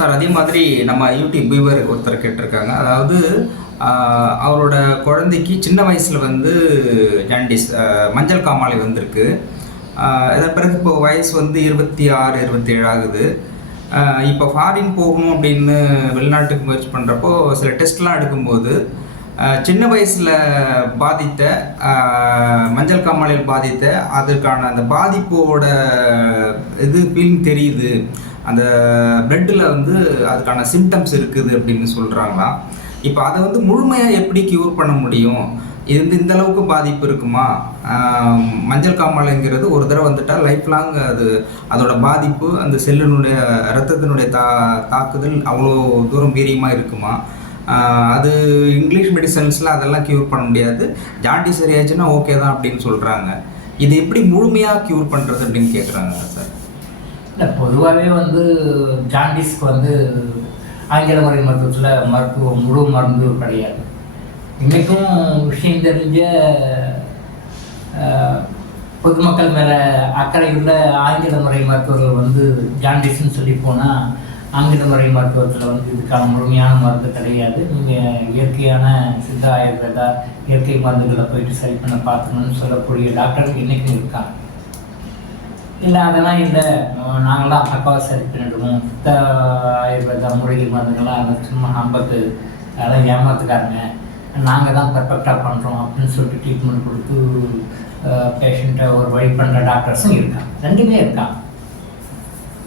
Sir அதே மாதிரி நம்ம யூடியூப் வியூவர் ஒருத்தர் கேட்டிருக்காங்க. அதாவது அவரோட குழந்தைக்கு சின்ன வயசில் வந்து ஜாண்டிஸ் மஞ்சள் காமாலை வந்திருக்கு. ஆஹ், இதன் பிறகு இப்போ வயசு வந்து இருபத்தி ஆறு இருபத்தேழு ஆகுது. இப்போ ஃபாரின் போகணும் அப்படின்னு வெளிநாட்டுக்கு முயற்சி பண்ணுறப்போ சில டெஸ்ட்லாம் எடுக்கும்போது சின்ன வயசில் பாதித்த மஞ்சள் காமாலையில் பாதித்த அதற்கான அந்த பாதிப்போட இது ஃபீலிங் தெரியுது. அந்த பிளட்டில் வந்து அதுக்கான சிம்டம்ஸ் இருக்குது அப்படின்னு சொல்கிறாங்களாம் இப்போ அதை வந்து முழுமையாக எப்படி க்யூர் பண்ண முடியும்? இது வந்து இந்த அளவுக்கு பாதிப்பு இருக்குமா? மஞ்சள் காமாலைங்கிறது ஒரு தடவை வந்துட்டால் லைஃப் லாங் அது அதோட பாதிப்பு அந்த செல்லினுடைய ரத்தத்தினுடைய தா தாக்குதல் அவ்வளோ தூரம் வீரியமாக இருக்குமா? அது இங்கிலீஷ் மெடிசன்ஸில் அதெல்லாம் க்யூர் பண்ண முடியாது. ஜாண்டி சரியாச்சுன்னா ஓகே தான் அப்படின்னு சொல்கிறாங்க இது எப்படி முழுமையாக க்யூர் பண்ணுறது அப்படின்னு கேட்குறாங்க சார்? இல்லை பொதுவாகவே வந்து ஜாண்டிஸ்க்கு வந்து ஆங்கில முறை மருத்துவத்தில் மருத்துவம் முழு மருந்து கிடையாது. இன்றைக்கும் விஷயம் தெரிஞ்ச பொதுமக்கள் மேலே அக்கறையுள்ள ஆங்கில முறை மருத்துவர்கள் வந்து ஜாண்டிஸ்ன்னு சொல்லி போனால் ஆங்கில முறை மருத்துவத்தில் வந்து இதுக்கான முழுமையான மருந்து கிடையாது. நீங்கள் இயற்கையான சித்த ஆயுர்வேதா இயற்கை மருந்துகளை போயிட்டு சரி பண்ண பார்த்துக்கணும்னு சொல்லக்கூடிய டாக்டர்கள் இன்றைக்கும் இருக்காங்க. இல்லை அதெல்லாம் இல்லை. நாங்களாம் பக்காவாக சரி பண்ணிடுவோம் சித்த ஆயுர்வேதா மூலிகை மருந்துகள்லாம் அதை சும்மா நம்பக்கு அதெல்லாம் ஏமாத்துக்காருங்க நாங்கள் தான் பர்ஃபெக்டாக பண்ணுறோம் அப்படின்னு சொல்லிட்டு ட்ரீட்மெண்ட் கொடுத்து பேஷண்ட்டை ஒரு வழி பண்ணுற டாக்டர்ஸும் இருக்காங்க. ரெண்டுமே இருக்காங்க.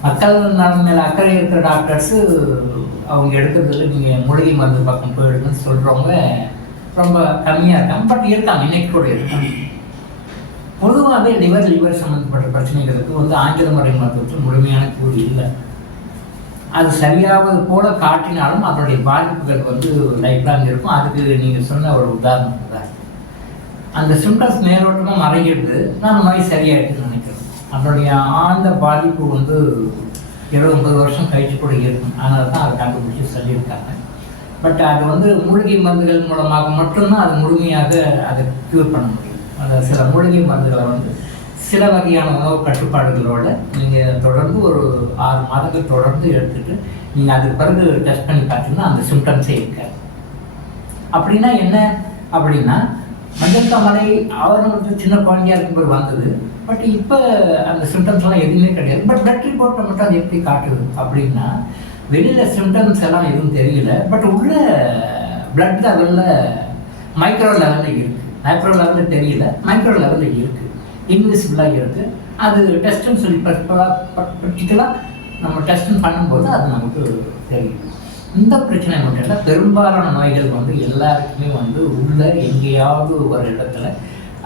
மக்கள் நலன் மேலே அக்கறை இருக்கிற டாக்டர்ஸு அவங்க எடுக்கிறதுல நீங்கள் மூலிகை மருந்து பக்கம் போயிடுங்கன்னு சொல்கிறவங்க ரொம்ப கம்மியாக இருக்காங்க. பட் இருக்காங்க இன்னைக்கு கூட இருக்காங்க. பொதுவாகவே லிவர் லிவர் சம்மந்தப்பட்ட பிரச்சனைகளுக்கு வந்து ஆங்கில முறை மருத்துவத்தில் முழுமையான கூறு இல்லை. அது சரியாவது போல காட்டினாலும் அதனுடைய பாதிப்புகள் வந்து லைஃப்லாங் இருக்கும். அதுக்கு நீங்கள் சொன்ன ஒரு உதாரணம் தான். அந்த சிம்டம்ஸ் மேலோட்டமாக மறைகிறது. நான் அந்த மாதிரி சரியாயிடுதுன்னு நினைக்கிறேன். அதனுடைய ஆழ்ந்த பாதிப்பு வந்து இருபது முப்பது வருஷம் கழிச்சு கூட இருக்கும். அதனால தான் அதை கண்டுபிடிச்சி சொல்லியிருக்காங்க. பட் அது வந்து மூலிகை மருந்துகள் மூலமாக மட்டும்தான் அது முழுமையாக அதை க்யூர் பண்ண முடியும். அந்த சில மூலிகை மருந்துகளை வந்து சில வகையான உணவு கட்டுப்பாடுகளோட நீங்கள் தொடர்ந்து ஒரு ஆறு மாதங்கள் தொடர்ந்து எடுத்துட்டு நீங்கள் அதுக்கு பிறகு டெஸ்ட் பண்ணி பார்த்தீங்கன்னா அந்த சிம்டம்ஸே இருக்காது. அப்படின்னா என்ன? அப்படின்னா மஞ்சள் காமாலை அவர்களுக்கு சின்ன குழந்தையாக இருக்கும்போது வந்தது. பட் இப்போ அந்த சிம்டம்ஸ்லாம் எதுவுமே கிடையாது. பட் பிளட் ரிப்போர்ட்டை மட்டும் அது எப்படி காட்டுது அப்படின்னா வெளியில் சிம்டம்ஸ் எல்லாம் எதுவும் தெரியல. பட் உள்ள பிளட் லெவலில் மைக்ரோ லெவலில் இருக்குது மைக்ரோ லெவலில் தெரியல. மைக்ரோ லெவலில் இருக்குது இன்விசிபிளாக இருக்குது அது டெஸ்ட்டுன்னு சொல்லி பர்டிகுலராக நம்ம டெஸ்ட் பண்ணும்போது அது நமக்கு தெரியும். இந்த பிரச்சனை மட்டும் இல்லை பெரும்பாலான நோய்கள் வந்து எல்லாருக்குமே வந்து உள்ள எங்கேயாவது ஒரு இடத்துல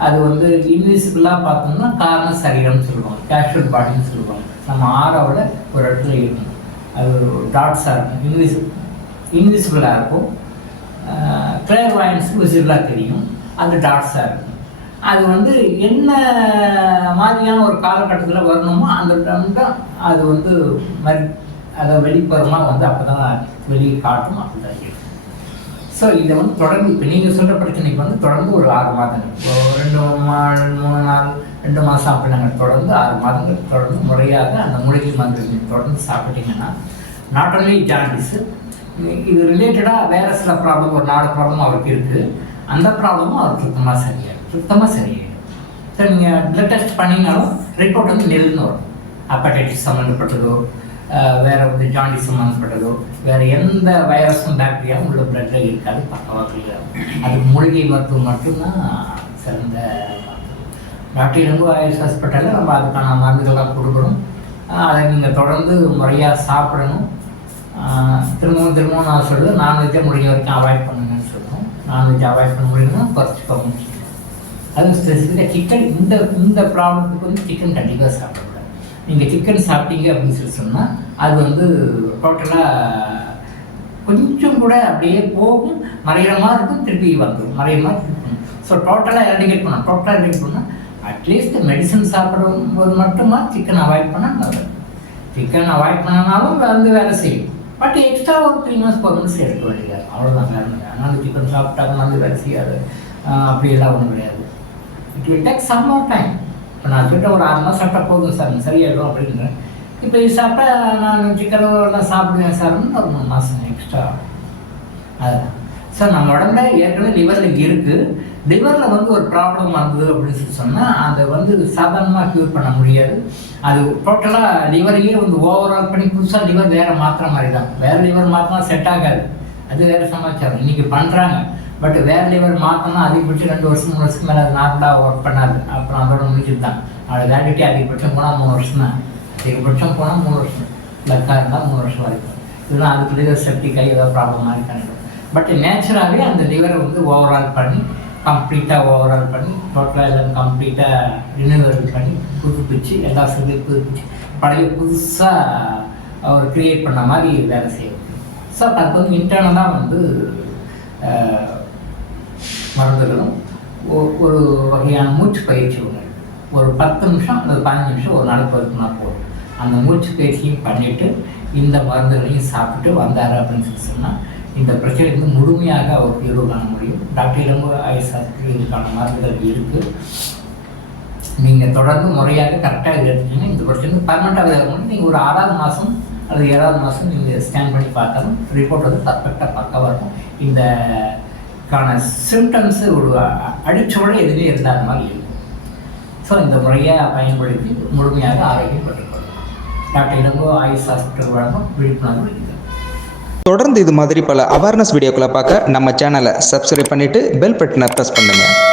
அது வந்து இன்விசிபிளாக பார்த்தோம்னா காரண சரீரம்னு சொல்லுவாங்க. கேஷுவல் பாடின்னு சொல்லுவாங்க. நம்ம ஆறாவில் ஒரு இடத்துல இருக்கும் அது டாட்ஸாக இருக்கும் இன்விசி இன்விசிபிளாக இருக்கும். கிளியர் வாயின்ஸ் விசிபிளாக தெரியும். அது டாட்ஸாக அது வந்து என்ன மாதிரியான ஒரு காலகட்டத்தில் வரணுமோ அந்த டைம் தான் அது வந்து மறு அதை வெளிப்புறமாக வந்து அப்போ தான் வெளியே காட்டும் அப்படி தான் இருக்கும் ஸோ இதை வந்து தொடர்ந்து இப்போ நீங்கள் சொல்கிற பிரச்சனைக்கு வந்து தொடர்ந்து ஒரு ஆறு மாதங்கள். இப்போ ரெண்டு மா மூணு நாள் ரெண்டு மாதம் அப்படின்னாங்க தொடர்ந்து ஆறு மாதங்கள் தொடர்ந்து முறையாக அந்த மூலிகை மருந்து நீங்கள் தொடர்ந்து சாப்பிட்டீங்கன்னா நாட் ஒன்லி ஜாண்டிஸு இது ரிலேட்டடாக வேறு சில ப்ராப்ளம் ஒரு நாலு ப்ராப்ளம் அவருக்கு இருக்குது அந்த ப்ராப்ளமும் அவர் சுத்தமாக சரியாயிடும் சுத்தமாக சரியாயிடும் ஸோ நீங்கள் பிளட் டெஸ்ட் பண்ணினாலும் ரிப்போர்ட் வந்து நெல்லுன்னு வரும். அப்படைட்டிஸ் சம்மந்தப்பட்டதோ வேறு வந்து ஜாண்டிஸ் சம்மந்தப்பட்டதோ வேறு எந்த வைரஸும் பாக்டீரியாவும் உள்ள பிளட்டில் இருக்காது பக்கவாக அது மூலிகை மருத்துவம் மட்டும்தான் சிறந்த டாக்டர் இளங்கோ ஆயுஷ் ஹாஸ்பிட்டலில் நம்ம அதுக்கான மருந்துகள்லாம் கொடுக்கணும் அதை நீங்கள் தொடர்ந்து முறையாக சாப்பிடணும். திரும்பவும் திரும்பவும் நான் சொல்லுவேன் நான்வெஜ்ஜை முடிஞ்ச வரைக்கும் அவாய்ட் பண்ணுங்கள் நான்வெஜ் அவாய்ட் பண்ண முடியும்னா குறைச்சிக்கோங்கன்னு சொல்லுவோம் அதுவும் ஸ்பெசிஃபிக்காக சிக்கன் இந்த இந்த ப்ராப்ளத்துக்கு வந்து சிக்கன் கண்டிப்பாக சாப்பிடக்கூடாது. நீங்கள் சிக்கன் சாப்பிட்டீங்க அப்படின்னு சொல்லி சொன்னால் அது வந்து டோட்டலாக கொஞ்சம் கூட அப்படியே போகும் மறையிற மாதிரி இருக்கும் திருப்பி வந்துடும் மறையிற மாதிரி இருக்கும். ஸோ டோட்டலாக எரடிகேட் பண்ணணும் டோட்டலாக எரடிகேட் பண்ணால் அட்லீஸ்ட் மெடிசன் சாப்பிடும்போது மட்டுமா சிக்கன் அவாய்ட் பண்ணால் நல்லது சிக்கன் அவாய்ட் பண்ணனாலும் வந்து வேலை செய்யும். பட் எக்ஸ்ட்ரா ஒரு த்ரீ மந்த்ஸ் ஃபோர் மந்த்ஸ் எடுக்க வேண்டியது அவ்வளோதான் வேறு இல்லை அதனால சிக்கன் சாப்பிட்டாங்க வந்து வேலை செய்யாது அப்படியெல்லாம் ஒன்றும் கிடையாது. It will take some of time இப்போ நான் சொல்லிட்டு ஒரு ஆறு மாதம் சாப்பிட்டா போதும் சார். சரியாயிடும் அப்படின்றேன் இப்போ இது சாப்பிட்டா நான் சிக்கனோ சாப்பிடுவேன் சார்னு ஒரு மூணு மாதம் எக்ஸ்ட்ரா அதுதான் சார் நம்ம உடம்புல ஏற்கனவே லிவரில் இருக்குது லிவரில் வந்து ஒரு ப்ராப்ளம் வந்தது அப்படின்னு சொல்லி சொன்னால் அதை வந்து சாதாரணமாக க்யூர் பண்ண முடியாது. அது டோட்டலாக லிவரையே வந்து ஓவரால் பண்ணி புதுசாக லிவர் வேறு மாற்றுற மாதிரி தான். வேறு லிவர் மாற்றினா செட் ஆகாது. அது வேறு சமாச்சாரம். இன்றைக்கி பண்ணுறாங்க பட் வேறு லிவர் மாற்றினா அதிகபட்சம் ரெண்டு வருஷம் மூணு வருஷத்துக்கு மேலே அது நார்மலாக ஒர்க் பண்ணாது. அப்புறம் அதோட முடிஞ்சது தான் அதோட வேலிட்டி அதிகபட்சம் போனால் மூணு வருஷம் தான் அதிகபட்சம் போனால் மூணு வருஷம். லக்காக இருந்தால் மூணு வருஷம் வரைக்கும். இதெல்லாம் அதுக்கு லிவர் செப்டிக் ஆகி ஏதாவது ப்ராப்ளமாக இருக்கான்னு பட் நேச்சுராகவே அந்த லிவரை வந்து ஓவரால் பண்ணி கம்ப்ளீட்டாக ஓவரால் பண்ணி டோட்டலாக எல்லாம் கம்ப்ளீட்டாக ரினியூவல் பண்ணி புதுப்பிச்சு எல்லா சிலையும் புதுப்பிச்சு பழைய புதுசாக அவர் க்ரியேட் பண்ண மாதிரி வேலை செய்யும். ஸோ அதுக்கு வந்து இன்டர்னலாக வந்து மருந்துகளும் ஒ- ஒரு வகையான மூச்சு பயிற்சி ஒன்று ஒரு பத்து நிமிஷம் அல்லது பதினஞ்சு நிமிஷம் ஒரு நாளைக்கு ஒதுக்குனா போதும். அந்த மூச்சு பயிற்சியும் பண்ணிவிட்டு இந்த மருந்துகளையும் சாப்பிட்டு வந்தார் அப்படின்னு சொல்லி சொன்னால் இந்த பிரச்சனை வந்து முழுமையாக அவர் தீர்வு காண முடியும். டாக்டர் இளம்பு ஐஎஸ்ஆருக்கு இதுக்கான மருந்துகள் இருக்குது நீங்கள் தொடர்ந்து முறையாக கரெக்டாக இது எடுத்துட்டீங்கன்னா இந்த பிரச்சனை பர்மனெண்ட்டாக இருக்கும்போது நீங்கள் ஒரு ஆறாவது மாதம் அல்லது ஏழாவது மாதம் நீங்கள் ஸ்கேன் பண்ணி பார்த்தாலும் ரிப்போர்ட் வந்து பர்ஃபெக்டாக பக்கம் இருக்கும். இந்த கான சிம்டம்ஸு ஒரு அடிச்சோட எதுவுமே இருந்தாத மாதிரி இருக்கும். ஸோ இந்த முறையை பயன்படுத்தி முழுமையாக ஆரோக்கியம் பெற்றுக்கொள்ளும் டாக்டர் இளங்கோ ஆயுஷ் ஹாஸ்பிட்டல் வழங்கும் விழிப்புணர்வு இது தொடர்ந்து இது மாதிரி பல அவேர்னஸ் வீடியோக்களை பார்க்க நம்ம சேனலை சப்ஸ்கிரைப் பண்ணிவிட்டு பெல் பட்டனை ப்ரெஸ் பண்ணுங்கள்